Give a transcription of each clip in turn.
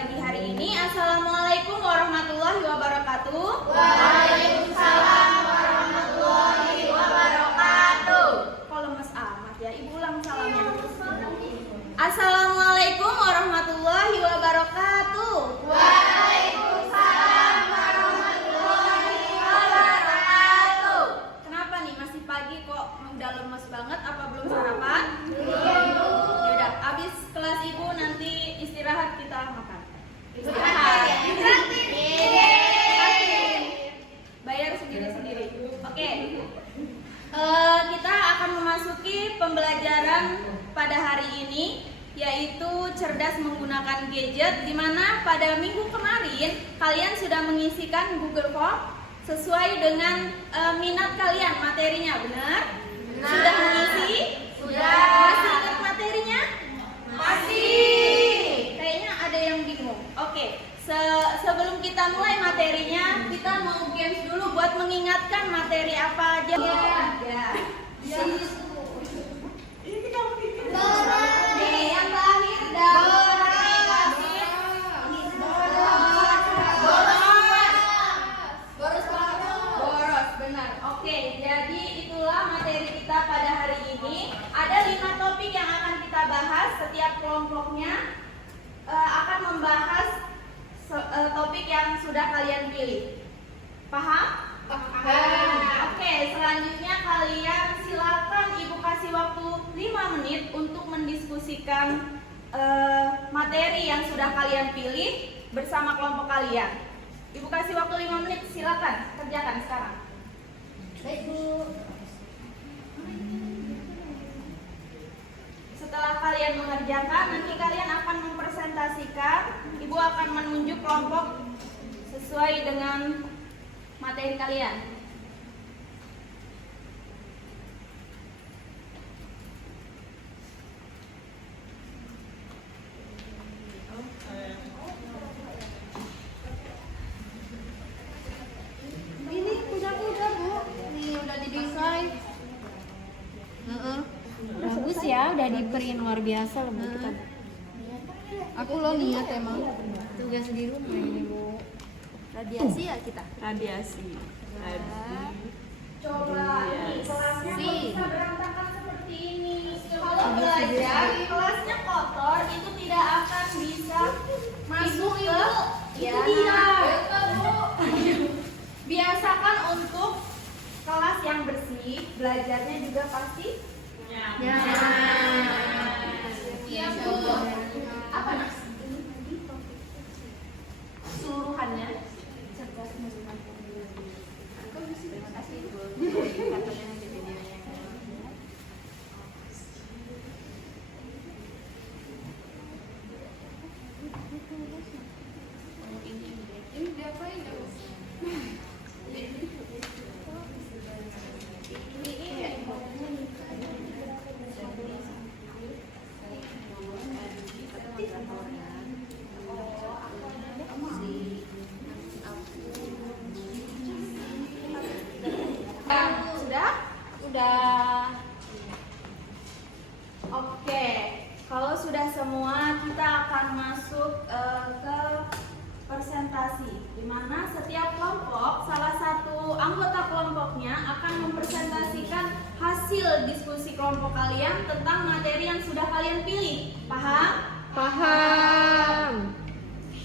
pagi hari ini. Assalamualaikum warahmatullahi wabarakatuh. Waalaikumsalam warahmatullahi wabarakatuh. Kok lemes amat ya? Ibu ulang salamnya. Assalamualaikum warahmatullahi wabarakatuh. Waalaikumsalam warahmatullahi wabarakatuh. Kenapa nih masih pagi kok udah lemes banget? Apa belum sarapan? Belum. Yaudah, abis kelas ibu nanti istirahat kita makan. Istirahat. Bayar sendiri-sendiri. Oke. Kita akan memasuki pembelajaran pada hari ini, yaitu cerdas menggunakan gadget, di mana pada minggu kemarin kalian sudah mengisikan Google Form sesuai dengan minat kalian materinya, benar? Sudah mengisi? Sudah. Masih ingat materinya? Masih. Kayaknya ada yang bingung. Oke, sebelum kita mulai materinya, kita mau games dulu buat mengingatkan materi apa aja. Ya. Ini kamu bikin. Nih, yang terakhir boros, benar. Oke, jadi itulah materi kita pada hari ini. Ada 5 topik yang akan kita bahas. Setiap kelompoknya akan membahas topik yang sudah kalian pilih. Paham? Oke, selanjutnya kalian silakan Ibu kasih waktu 5 menit untuk mendiskusikan materi yang sudah kalian pilih bersama kelompok kalian. Ibu kasih waktu 5 menit, silakan kerjakan sekarang. Baik, Bu. Setelah kalian mengerjakan, nanti kalian akan mempresentasikan. Ibu akan menunjuk kelompok sesuai dengan materi kalian. Ini punya udah, Bu. Nih udah didesain. Bagus ya, udah di print luar biasa loh Bu kita. Aku lo niat emang. Tugas di rumah ini Bu. Radiasi ya kita. Radiasi. Coba nih kelasnya kok Si. bisa berantakan seperti ini. Kalau belajar kelasnya kotor, itu tidak akan bisa masuk ke dia. Biasakan untuk kelas yang bersih, belajarnya juga pasti. Ya. Iya, Bu. Apa Nas? Keseluruhannya cerdas menggunakan teknologi. Terima kasih Bu. Katanya di videonya. Ini diapain ya, Bu? Sudah? Udah. Oke, kalau sudah semua kita akan masuk ke presentasi, di mana setiap kelompok, salah satu anggota kelompoknya akan mempresentasikan hasil diskusi kelompok kalian tentang materi yang sudah kalian pilih. Paham? Paham.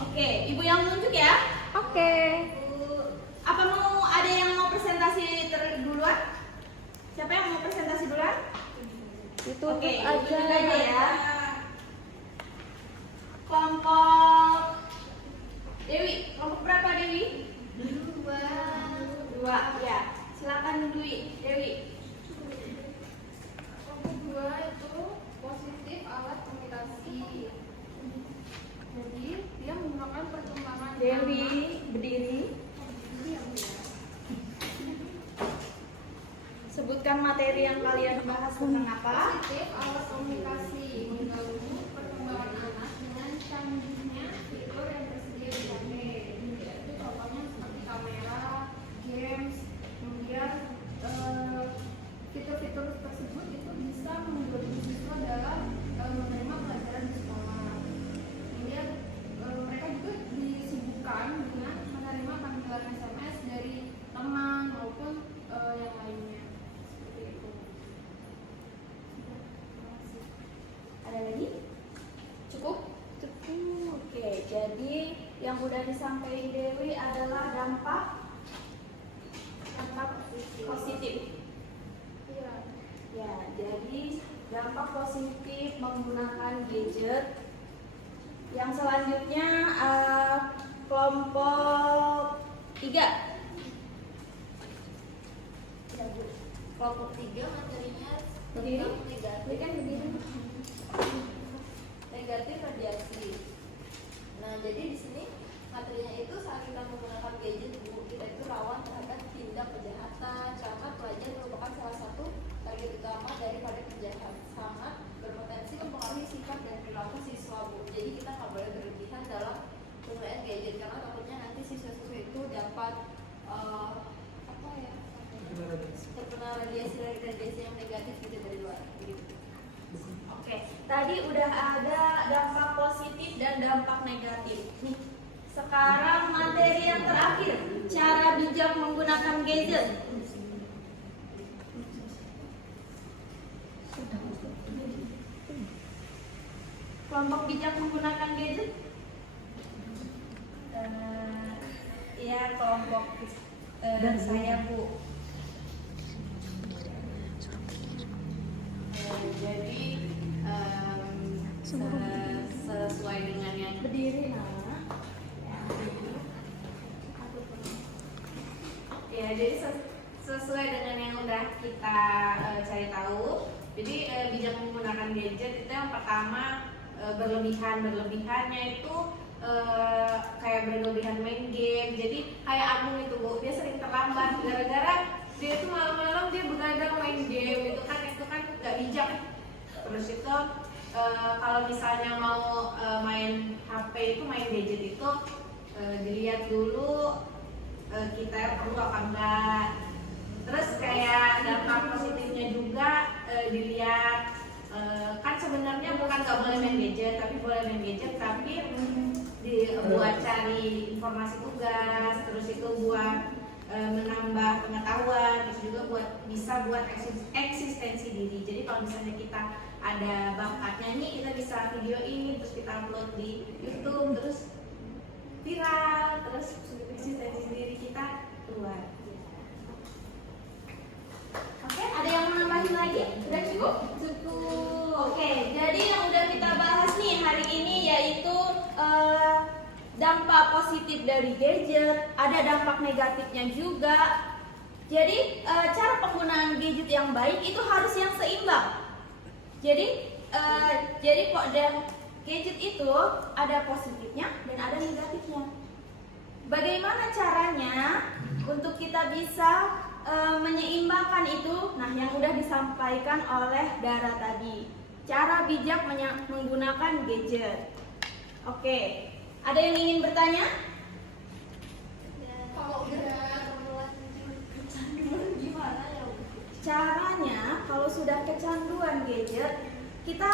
Oke, Ibu yang menunjuk ya. Oke. Apa mau ada yang mau presentasi duluan? Siapa yang mau presentasi duluan? Itu Oke, aja. aja ya. Kelompok Dewi, kelompok berapa Dewi? Dua, ya. Silakan Dewi. Kelompok 2 itu positif alat komunikasi. Jadi dia menggunakan perkembangan Dewi, berdiri. Sebutkan materi yang kalian bahas tentang apa? positif alat komunikasi mengganggu perkembangan anak dengan canggihnya fitur yang tersedia di HP. Yaitu contohnya seperti kamera, games, kemudian fitur-fitur tersebut itu bisa Jadi yang udah disampaikan Dewi adalah dampak positif. Iya. Ya, jadi dampak positif menggunakan gadget. Yang selanjutnya kelompok 3. Ya, Bu. Kelompok 3 materinya Berdiri? tentang negatif. Ini kan berdiri. Negatif radiasi. Nah, jadi di sini materinya itu saat kita menggunakan gadget, Bu, kita itu rawan terhadap tindak kejahatan. Karena pelajar merupakan salah satu target utama daripada penjahat. Sangat berpotensi mempengaruhi sifat dan perilaku siswa, Bu. Jadi kita nggak boleh berlebihan dalam penggunaan gadget karena takutnya nanti siswa-siswa itu dapat terkena radiasi yang negatif gitu dari luar. Gitu. Oke, tadi udah ada dampak positif dan dampak negatif. Nih, sekarang materi yang terakhir, cara bijak menggunakan gadget. Kelompok bijak menggunakan gadget. Ya, kelompok saya, Bu. Jadi sesuai dengan yang Berdiri, Nak. ya, jadi sesuai dengan yang udah kita cari tahu. Jadi bijak menggunakan gadget itu yang pertama berlebihannya itu kayak berlebihan main game. Jadi kayak Agung itu, Bu, dia sering terlambat gara-gara dia tuh malam-malam dia begadang main game. Itu kan nggak bijak. Terus itu kalau misalnya mau main HP itu, main gadget itu dilihat dulu kita perlu apa enggak. Terus kayak dampak positifnya juga dilihat kan sebenarnya bukan nggak boleh main gadget, tapi boleh main gadget tapi buat cari informasi tugas, terus itu buat menambah pengetahuan, terus juga bisa buat eksistensi diri. Jadi kalau misalnya kita ada bakat nyanyi, kita bisa video ini terus kita upload di YouTube, terus viral, terus eksistensi diri kita keluar. Oke, ada yang mau nambahin lagi? Udah cukup? Cukup. Oke, jadi yang udah kita bahas nih hari ini yaitu dampak positif dari gadget, ada dampak negatifnya juga. Jadi cara penggunaan gadget yang baik itu harus yang seimbang. Jadi kok gadget itu ada positifnya dan ada negatifnya. Bagaimana caranya untuk kita bisa menyeimbangkan itu? Nah, yang udah disampaikan oleh Dara tadi, cara bijak menggunakan gadget. Oke, ada yang ingin bertanya? Kalau udah kecanduan gimana ya? Caranya, kalau sudah kecanduan gadget, kita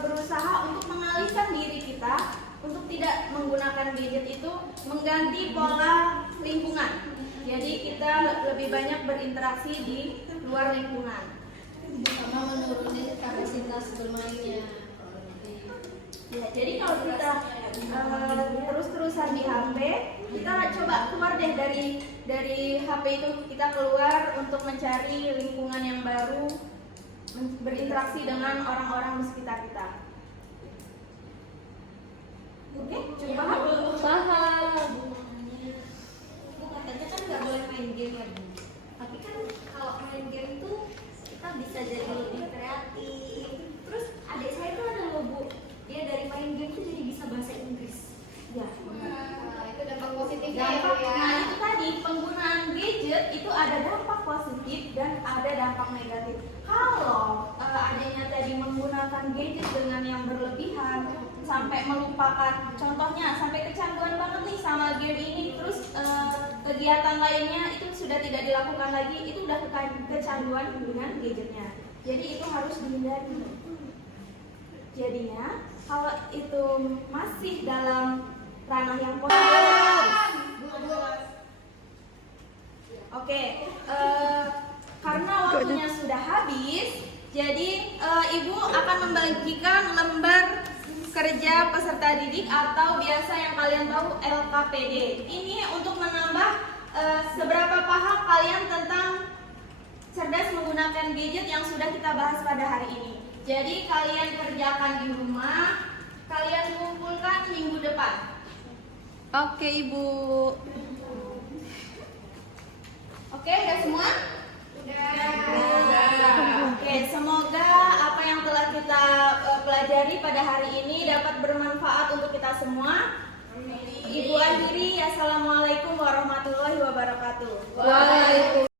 berusaha untuk mengalihkan diri kita untuk tidak menggunakan gadget itu, mengganti pola lingkungan. Jadi kita lebih banyak berinteraksi di luar lingkungan. Sama menurunkan kapasitas bermainnya. Ya, jadi kalau kita terus-terusan di HP, kita coba keluar deh dari HP itu, kita keluar untuk mencari lingkungan yang baru, berinteraksi dengan orang-orang di sekitar kita. Oke, coba Paham. Bu, katanya kan nggak boleh main game ya, Bu. Tapi kan kalau main game tuh kita bisa jadi lebih kreatif. Terus adik saya tuh ada loh, Bu. Dia dari main game tuh jadi bisa bahasa Inggris. ya. Nah, itu dampak positifnya Dampak, ya, Bu, ya. nah itu tadi penggunaan gadget itu ada dampak positif dan ada dampak negatif. Kalau adanya tadi menggunakan gadget dengan yang berlebihan sampai melupakan, contohnya sampai kecanduan banget nih sama game ini, terus kegiatan lainnya itu sudah tidak dilakukan lagi, itu udah kecanduan dengan gadgetnya. Jadi itu harus dihindari. Jadinya kalau itu masih dalam ranah yang positif. Oke, karena waktunya sudah habis, jadi ibu akan membagikan lembar kerja peserta didik atau biasa yang kalian tahu LKPD. Ini untuk menambah seberapa paham kalian tentang cerdas menggunakan gadget yang sudah kita bahas pada hari ini. Jadi kalian kerjakan di rumah, kalian kumpulkan minggu depan. Oke Ibu. Oke, udah semua? Oke, semoga apa yang telah kita pelajari pada hari ini dapat bermanfaat untuk kita semua. Ibu akhiri, assalamualaikum warahmatullahi wabarakatuh. Waalaikumsalam.